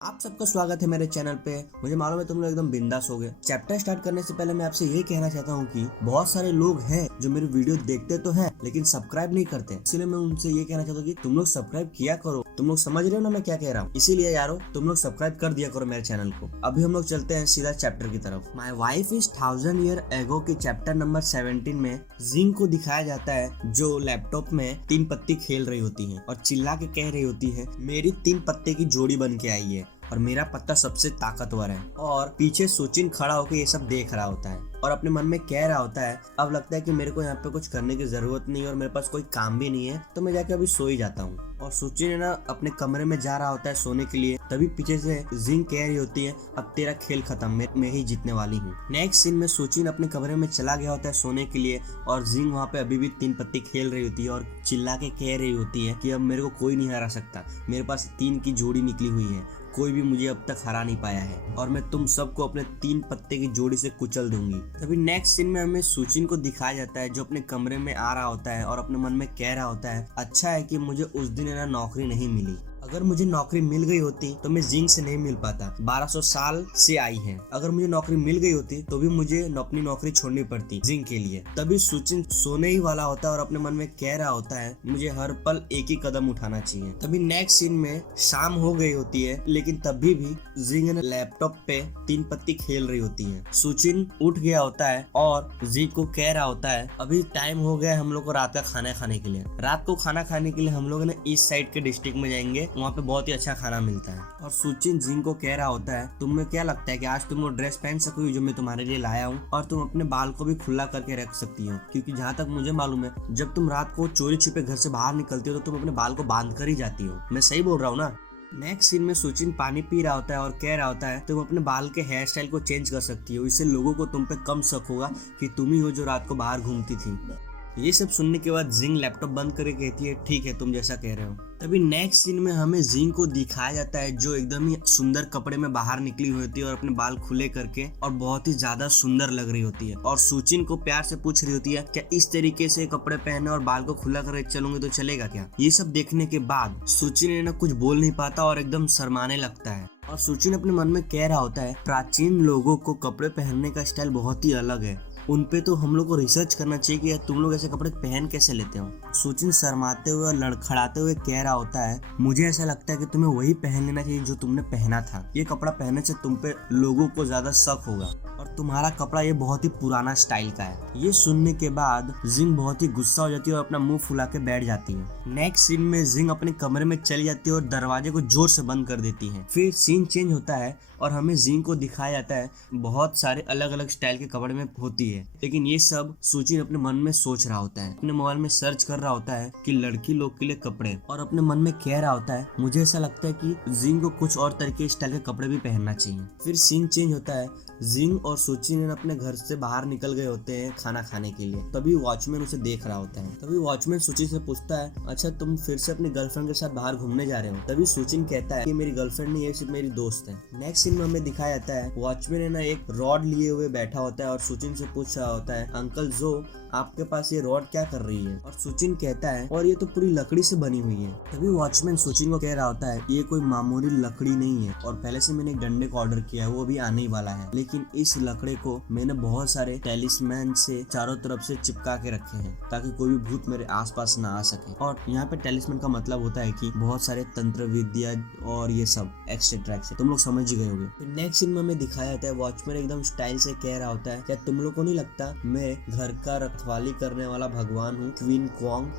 आप सबका स्वागत है मेरे चैनल पे। मुझे मालूम है तुम लोग एकदम बिंदास हो गए। चैप्टर स्टार्ट करने से पहले मैं आपसे ये कहना चाहता हूँ कि बहुत सारे लोग हैं जो मेरी वीडियो देखते तो हैं लेकिन सब्सक्राइब नहीं करते। इसीलिए मैं उनसे ये कहना चाहता हूँ कि तुम लोग सब्सक्राइब किया करो। तुम लोग समझ रहे हो ना मैं क्या कह रहा हूँ। इसीलिए यारो तुम लोग सब्सक्राइब कर दिया करो मेरे चैनल को। अभी हम लोग चलते हैं सीधा चैप्टर की तरफ। My wife is 1000 year ago के चैप्टर नंबर 17 में जिंग को दिखाया जाता है जो लैपटॉप में 3 पत्ती खेल रही होती है और चिल्ला के कह रही होती है मेरी 3 पत्ते की जोड़ी बन के आई है और मेरा पत्ता सबसे ताकतवर है। और पीछे सचिन खड़ा होकर ये सब देख रहा होता है और अपने मन में कह रहा होता है अब लगता है कि मेरे को यहाँ पे कुछ करने की जरूरत नहीं है और मेरे पास कोई काम भी नहीं है तो मैं जाके अभी सो ही जाता हूँ। और सचिन है ना अपने कमरे में जा रहा होता है सोने के लिए, तभी पीछे से जिंग कह रही होती है अब तेरा खेल खत्म, मैं ही जीतने वाली हूँ। नेक्स्ट सीन में सचिन अपने कमरे में चला गया होता है सोने के लिए और जिंग वहाँ पे अभी भी 3 पत्ती खेल रही होती है और चिल्ला के कह रही होती है कि अब मेरे को कोई नहीं हरा सकता, मेरे पास 3 की जोड़ी निकली हुई है, कोई भी मुझे अब तक हरा नहीं पाया है और मैं तुम सबको अपने 3 पत्ते की जोड़ी से कुचल दूंगी। तभी नेक्स्ट सीन में हमें सचिन को दिखाया जाता है जो अपने कमरे में आ रहा होता है और अपने मन में कह रहा होता है अच्छा है कि मुझे उस दिन है ना नौकरी नहीं मिली। अगर मुझे नौकरी मिल गई होती तो मैं जिंग से नहीं मिल पाता, 1200 साल से आई है। अगर मुझे नौकरी मिल गई होती तो भी मुझे अपनी नौकरी छोड़नी पड़ती जिंग के लिए। तभी सचिन सोने ही वाला होता है और अपने मन में कह रहा होता है मुझे हर पल एक ही कदम उठाना चाहिए। तभी नेक्स्ट सीन में शाम हो गई होती है लेकिन तभी भी जिंग ने लैपटॉप पे 3 पत्ती खेल रही होती है। सचिन उठ गया होता है और जिंग को कह रहा होता है अभी टाइम हो गया है हम लोग को रात का खाना खाने के लिए। रात को खाना खाने के लिए हम लोग ईस्ट साइड के डिस्ट्रिक्ट में जाएंगे, वहाँ पे बहुत ही अच्छा खाना मिलता है। और सचिन जिंग को कह रहा होता है तुम्हें क्या लगता है कि आज तुम वो ड्रेस पहन सकोगी जो मैं तुम्हारे लिए लाया हूँ और तुम अपने बाल को भी खुला करके रख सकती हो, क्योंकि जहाँ तक मुझे मालूम है जब तुम रात को चोरी छिपे घर से बाहर निकलती हो तो तुम अपने बाल को बांध कर ही जाती हो। मैं सही बोल रहा हूँ ना। नेक्स्ट सीन में सचिन पानी पी रहा होता है और कह रहा होता है तुम अपने बाल के हेयर स्टाइल को चेंज कर सकती हो, इससे लोगों को तुम पे कम शक होगा कि तुम ही हो जो रात को बाहर घूमती थी। ये सब सुनने के बाद जिंग लैपटॉप बंद करके कहती है ठीक है तुम जैसा कह रहे हो। तभी नेक्स्ट सीन में हमें जिंग को दिखाया जाता है जो एकदम ही सुंदर कपड़े में बाहर निकली हुई होती है और अपने बाल खुले करके और बहुत ही ज्यादा सुंदर लग रही होती है और सचिन को प्यार से पूछ रही होती है क्या इस तरीके से कपड़े पहने और बाल को खुला करके चलूंगी तो चलेगा क्या। ये सब देखने के बाद सचिन ना कुछ बोल नहीं पाता और एकदम शर्माने लगता है और सचिन अपने मन में कह रहा होता है प्राचीन लोगों को कपड़े पहनने का स्टाइल बहुत ही अलग है, उन पे तो हम लोग को रिसर्च करना चाहिए कि तुम लोग ऐसे कपड़े पहन कैसे लेते हो। सचिन शर्माते हुए और लड़खड़ाते हुए कह रहा होता है मुझे ऐसा लगता है कि तुम्हें वही पहन लेना चाहिए जो तुमने पहना था, ये कपड़ा पहनने से तुम पे लोगों को ज्यादा शक होगा और तुम्हारा कपड़ा ये बहुत ही पुराना स्टाइल का है। ये सुनने के बाद जिंग बहुत ही गुस्सा हो जाती है और अपना मुंह फुला के बैठ जाती है। नेक्स्ट सीन में जिंग अपने कमरे में चली जाती है और दरवाजे को जोर से बंद कर देती है। फिर सीन चेंज होता है और हमें जिंग को दिखाया जाता है बहुत सारे अलग अलग स्टाइल के कपड़े में होती है, लेकिन ये सब सचिन अपने मन में सोच रहा होता है, अपने मोबाइल में सर्च कर रहा होता है कि लड़की लोग के लिए कपड़े, और अपने मन में कह रहा होता है मुझे ऐसा लगता है कि जिंग को कुछ और तरीके स्टाइल के कपड़े भी पहनना चाहिए। फिर सीन चेंज होता है, जिंग और सचिन अपने घर से बाहर निकल गए होते हैं खाना खाने के लिए। तभी वॉचमैन उसे देख रहा होता है। तभी वॉचमैन सचिन से पूछता है अच्छा तुम फिर से अपनी गर्लफ्रेंड के साथ बाहर घूमने जा रहे हो। तभी सचिन कहता है कि मेरी गर्लफ्रेंड नहीं है, सिर्फ मेरी दोस्त है। नेक्स्ट सीन में हमें दिखाया जाता है वॉचमैन है ना एक रॉड लिए हुए बैठा होता है और सचिन से पूछ रहा होता है अंकल जो आपके पास ये रॉड क्या कर रही है। और सचिन कहता है और ये तो पूरी लकड़ी से बनी हुई है। तभी वॉचमैन सचिन को कह रहा होता है ये कोई मामूली लकड़ी नहीं है और पहले से मैंने एक डंडे को ऑर्डर किया है, वो भी आने ही वाला है, लेकिन इस लकड़े को मैंने बहुत सारे टेलिस्मैन से चारों तरफ से चिपका के रखे हैं ताकि कोई भी भूत मेरे आसपास ना आ सके। और यहाँ पे टेलिस्मैन का मतलब होता है कि बहुत सारे तंत्र विद्या और ये सब एक्सेट्रा एक्सेट्रा, तुम लोग समझ ही गए होंगे। फिर नेक्स्ट सीन में हमें दिखाया जाता है वॉचमैन एकदम स्टाइल से कह रहा होता है क्या तुम लोग को नहीं लगता मैं घर का रखवाली करने वाला भगवान हूँ, क्वीन क्वांग,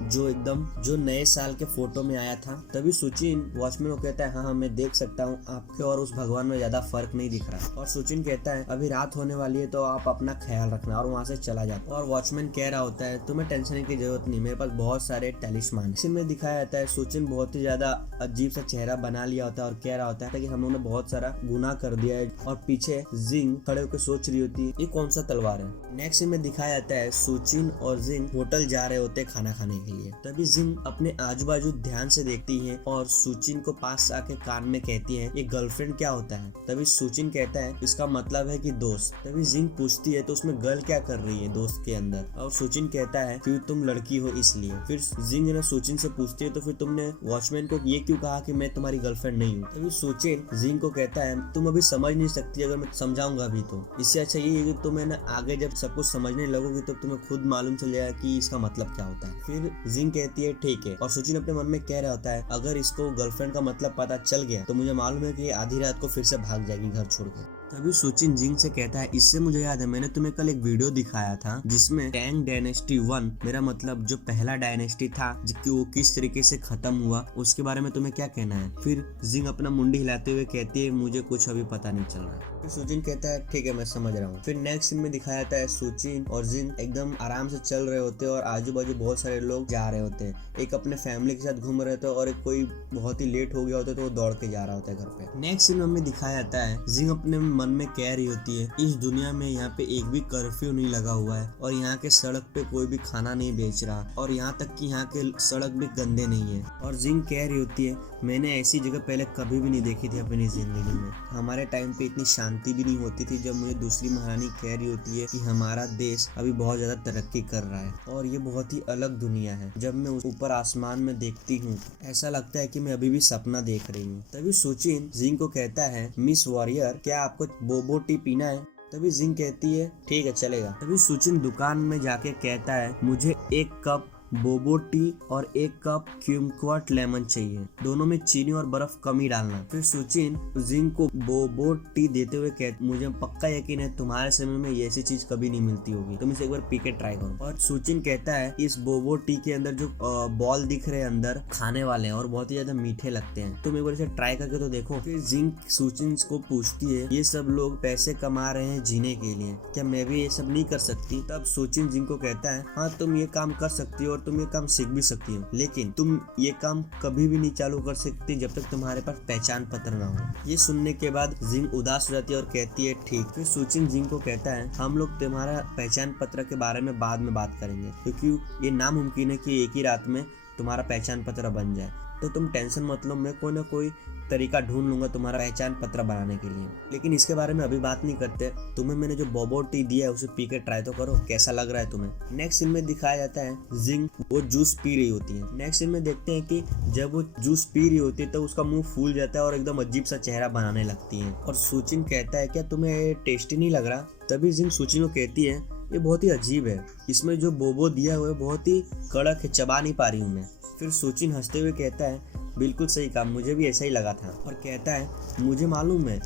जो नए साल के फोटो में आया था। तभी सचिन वॉचमैन को कहता है हाँ मैं देख सकता हूँ आपके और उस भगवान में ज्यादा फर्क नहीं दिख रहा। और सचिन कहता है अभी रात होने वाली है तो आप अपना ख्याल रखना, और वहाँ से चला जाता है। और वॉचमैन कह रहा होता है तुम्हें टेंशन की जरूरत नहीं, मेरे पास बहुत सारे टेलिस्मान। इसमें दिखाया जाता है सचिन बहुत ही ज्यादा अजीब सा चेहरा बना लिया होता है और कह रहा होता है कि हम लोगों ने बहुत सारा गुनाह कर दिया है। और पीछे जिंग खड़े होकर सोच रही होती है ये कौन सा तलवार है। नेक्स्ट में दिखाया जाता है सचिन और जिंग होटल जा रहे होते खाना खाने के लिए। तभी जिंग अपने आजू बाजू ध्यान से देखती है और सचिन को पास आके कान में कहती है ये गर्लफ्रेंड क्या होता है। तभी सचिन कहता है इसका मतलब है कि दोस्त। दोस्त। तभी जिंग पूछती है तो उसमें गर्ल क्या कर रही है दोस्त के अंदर, और सुचिन कहता है कि तुम लड़की हो इसलिए। फिर जिंग ने सुचिन से पूछती है तो फिर तुमने वॉचमैन को ये क्यों कहा कि मैं तुम्हारी गर्लफ्रेंड नहीं हूँ। तभी सुचिन जिंग को कहता है तुम अभी समझ नहीं सकती, अगर मैं समझाऊंगा अभी तो इससे अच्छा ये है कि तुम है ना आगे जब सब कुछ समझने लगोगी तो तुम्हें खुद मालूम चल जाएगा कि इसका मतलब क्या होता है। फिर जिंग कहती है ठीक है, और सुचिन अपने मन में कह रहा होता है अगर इसको गर्लफ्रेंड का मतलब पता चल गया तो मुझे मालूम है कि ये आधी रात को फिर से भाग जाएगी घर छोड़ के। तभी सुचिन जिंग से कहता है इससे मुझे याद है मैंने तुम्हें कल एक वीडियो दिखाया था जिसमें टैंग डायनेस्टी 1, मेरा मतलब जो पहला डायनेस्टी था जिसकी वो किस तरीके से खत्म हुआ, उसके बारे में तुम्हें क्या कहना है। फिर जिंग अपना मुंडी हिलाते हुए कहती है मुझे कुछ अभी पता नहीं चल रहा। फिर सुचिन कहता है ठीक है मैं समझ रहा हूँ। फिर नेक्स्ट सीन में दिखाया जाता है सुचिन और जिंग एकदम आराम से चल रहे होते हैं और आजू बाजू बहुत सारे लोग जा रहे होते हैं। एक अपने फैमिली के साथ घूम रहे होते हैं और एक कोई बहुत ही लेट हो गया होता है तो वो दौड़ के जा रहा होता है घर पे। नेक्स्ट सीन में दिखाया जाता है जिंग अपने मन में कह रही होती है इस दुनिया में यहाँ पे एक भी कर्फ्यू नहीं लगा हुआ है और यहाँ के सड़क पे कोई भी खाना नहीं बेच रहा और यहाँ तक कि यहाँ के सड़क भी गंदे नहीं है। और जिंग कह रही होती है मैंने ऐसी जगह पहले कभी भी नहीं देखी थी अपनी जिंदगी में। हमारे टाइम पे इतनी शांति भी नहीं होती थी। जब मुझे दूसरी महारानी कह रही होती है कि हमारा देश अभी बहुत ज्यादा तरक्की कर रहा है और ये बहुत ही अलग दुनिया है। जब मैं ऊपर आसमान में देखती हूँ ऐसा लगता है कि मैं अभी भी सपना देख रही हूँ। तभी सुचिन जिंग को कहता है मिस वॉरियर क्या आपको बोबो टी पीना है। तभी जिंग कहती है ठीक है चलेगा। तभी सुचिन दुकान में जाके कहता है मुझे एक कप बोबो टी और एक कप क्यूमक्वाट लेमन चाहिए, दोनों में चीनी और बर्फ कम ही डालना। फिर सुचिन जिंग को बोबो टी देते हुए कहते मुझे पक्का यकीन है तुम्हारे समय में ये ऐसी चीज कभी नहीं मिलती होगी, तुम इसे एक बार पी के ट्राई करो। और सुचिन कहता है इस बोबो टी के अंदर जो बॉल दिख रहे हैं अंदर खाने वाले हैं और बहुत ही ज्यादा मीठे लगते हैं, तुम एक बार इसे ट्राई करके तो देखो। फिर जिंग सुचिन को पूछती है ये सब लोग पैसे कमा रहे हैं जीने के लिए, क्या मैं भी ये सब नहीं कर सकती। तब सुचिन जिंग को कहता है हाँ तुम ये काम कर सकती हो और तुम ये काम सीख भी सकती हो, लेकिन तुम ये काम कभी भी नहीं चालू कर सकती जब तक तुम्हारे पास पहचान पत्र ना हो। ये सुनने के बाद जिंग उदास हो जाती है और कहती है ठीक। फिर सुचिन जिंग को कहता है हम लोग तुम्हारा पहचान पत्र के बारे में बाद में बात करेंगे क्योंकि ये नामुमकिन है कि एक ही रात में तुम्हारा पहचान पत्र बन जाए, तो तुम टेंशन मत लो, मैं कोई ना कोई तरीका ढूंढ लूंगा तुम्हारा पहचान पत्र बनाने के लिए। लेकिन इसके बारे में अभी बात नहीं करते, तुम्हें मैंने जो बोबो टी दिया है उसे पी के ट्राई तो करो कैसा लग रहा है तुम्हें। नेक्स्ट सीन में दिखाया जाता है जिंग वो जूस पी रही होती है। नेक्स्ट सीन में देखते हैं कि जब वो जूस पी रही होती है तो उसका मुंह फूल जाता है और एकदम अजीब सा चेहरा बनाने लगती है और सुचिन कहता है क्या तुम्हें टेस्टी नहीं लग रहा। तभी जिंग सुचिन को कहती है ये बहुत ही अजीब है, इसमें जो बोबो दिया हुआ है बहुत ही कड़क है, चबा नहीं पा रही हूँ मैं। फिर सुचिन हंसते हुए कहता है बिल्कुल सही कहा, मुझे भी ऐसा ही लगा था। और कहता है मुझे मालूम है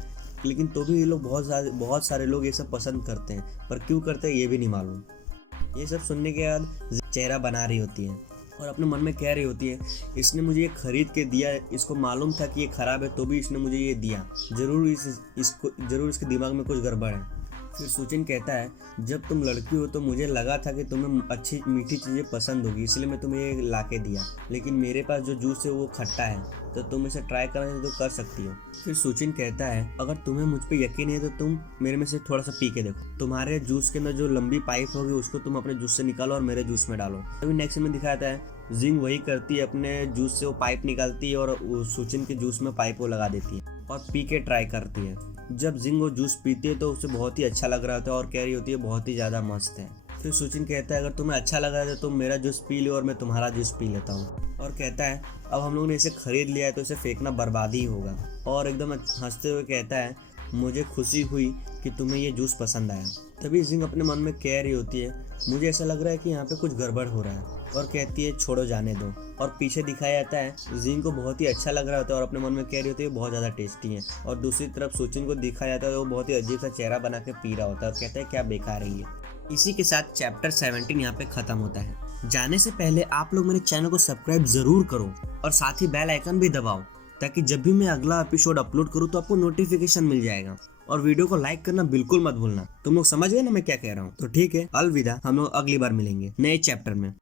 लेकिन तो भी ये लोग बहुत सारे लोग ये सब पसंद करते हैं, पर क्यों करते हैं ये भी नहीं मालूम। ये सब सुनने के बाद चेहरा बना रही होती है और अपने मन में कह रही होती है इसने मुझे ये खरीद के दिया, इसको मालूम था कि ये खराब है तो भी इसने मुझे ये दिया, जरूर इसके दिमाग में कुछ गड़बड़ है। फिर सुचिन कहता है जब तुम लड़की हो तो मुझे लगा था कि तुम्हें अच्छी मीठी चीज़ें पसंद होगी इसलिए मैं तुम्हें ये ला के दिया, लेकिन मेरे पास जो जूस है वो खट्टा है तो तुम इसे ट्राई करना तो कर सकती हो। फिर सुचिन कहता है अगर तुम्हें मुझ पे यकीन है तो तुम मेरे में से थोड़ा सा पी के देखो, तुम्हारे जूस के अंदर जो लंबी पाइप होगी उसको तुम अपने जूस से निकालो और मेरे जूस में डालो। अभी नेक्स्ट में दिखाया जाता है जिंग वही करती है, अपने जूस से वो पाइप निकालती है और सुचिन के जूस में पाइप वो लगा देती है और पी के ट्राई करती है। जब जिंग वो जूस पीती है तो उसे बहुत ही अच्छा लग रहा होता है और कह रही होती है बहुत ही ज़्यादा मस्त है। फिर सुचिन कहता है अगर तुम्हें अच्छा लग रहा है तो तुम मेरा जूस पी लो और मैं तुम्हारा जूस पी लेता हूँ। और कहता है अब हम लोगों ने इसे खरीद लिया है तो इसे फेंकना बर्बादी ही होगा। और एकदम हंसते हुए कहता है मुझे खुशी हुई कि तुम्हें ये जूस पसंद आया। तभी जिंग अपने मन में कह रही होती है मुझे ऐसा लग रहा है कि यहाँ पे कुछ गड़बड़ हो रहा है और कहती है छोड़ो जाने दो। और पीछे दिखाया जाता है जिंग को बहुत ही अच्छा लग रहा होता है और अपने मन में कह रही होती है बहुत ज़्यादा टेस्टी है। और दूसरी तरफ सुचिन को दिखाया जाता है वो बहुत ही अजीब सा चेहरा बना के पी रहा होता है और कहता है क्या बेकार है ये। इसी के साथ चैप्टर 17 यहाँ पे खत्म होता है। जाने से पहले आप लोग मेरे चैनल को सब्सक्राइब जरूर करो और साथ ही बेल आइकन भी दबाओ ताकि जब भी मैं अगला एपिसोड अपलोड करूँ तो आपको नोटिफिकेशन मिल जाएगा। और वीडियो को लाइक करना बिल्कुल मत भूलना। तुम लोग समझ गए ना मैं क्या कह रहा हूँ। तो ठीक है, अलविदा, हम लोग अगली बार मिलेंगे नए चैप्टर में।